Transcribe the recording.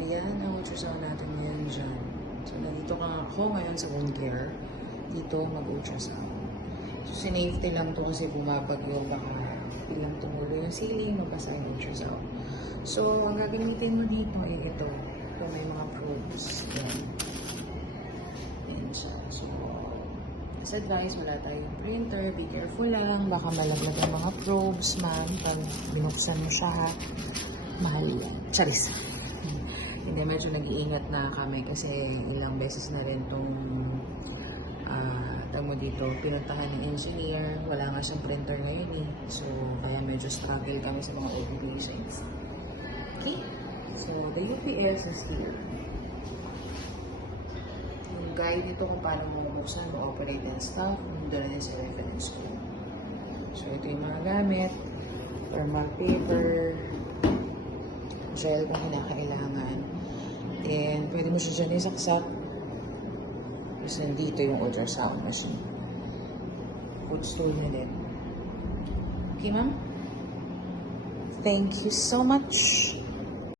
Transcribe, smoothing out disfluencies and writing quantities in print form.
Ayan ang ultrasound natin ngayon dyan. So, nandito ako ngayon sa wound care. Dito mag-ultrasound. So, sinafety lang to kasi bumabagyo. Baka bilang tumulo yung ceiling, mabasa yung ultrasound. So, ang gagamitin mo dito ay ito. Ito may mga probes. Ayan. Ayan siya. So, as advice, wala tayong printer. Be careful lang. Baka malaglag ang mga probes man. Pag binuksan mo siya ha. Mahal yan. Charis. Hindi, medyo nag-iingat na kami kasi ilang beses na rin itong tamo dito, pinuntahan ng engineer. Wala nga siyang printer ngayon eh. So, kaya medyo struggle kami sa mga OP patients. Okay? So, the UPS is here. Yung guide dito kung paano mo buksan, operate and stuff, dala niya sa reference ko. So, ito yung mga gamit. Thermal paper, gel kung kinakailangan. And pwede mo siya dyan isaksak. Tapos nandito yung ultrasound machine. Footstool na din. Okay, ma'am? Thank you so much.